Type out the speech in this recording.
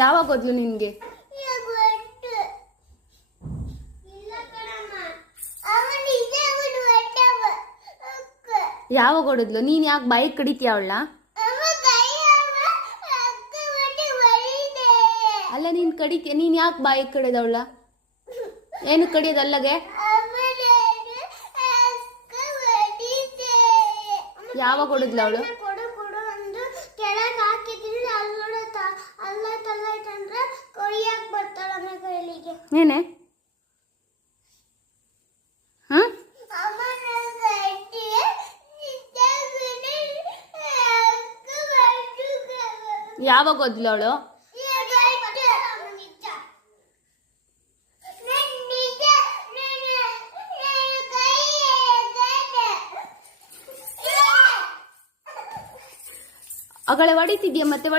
ಯಾವಾಗ ಓದ್ಲು ನಿನ್ಗೆ? ಯಾವಾಗ ಹೊಡೆದ್ಲು? ನೀನ್ ಯಾಕೆ ಬೈಕ್ ಕಡಿತೀಯ ಅವಳ? ಅಲ್ಲ ನೀನ್ ಕಡಿತೀಯ, ನೀನ್ ಯಾಕೆ ಬೈಕ್ ಕಡಿದವಳ? ಏನು ಕಡಿಯೋದಲ್ಲಗೆ? ಯಾವಾಗ ಹೊಡೆದ್ಲು ಅವಳು? ಏನೇ ಯಾವಾಗ ಓದ್ಲು ಅವಳು? ಅಗಳ ಹೊಡಿತಿದ್ಯಾ ಮತ್ತೆ?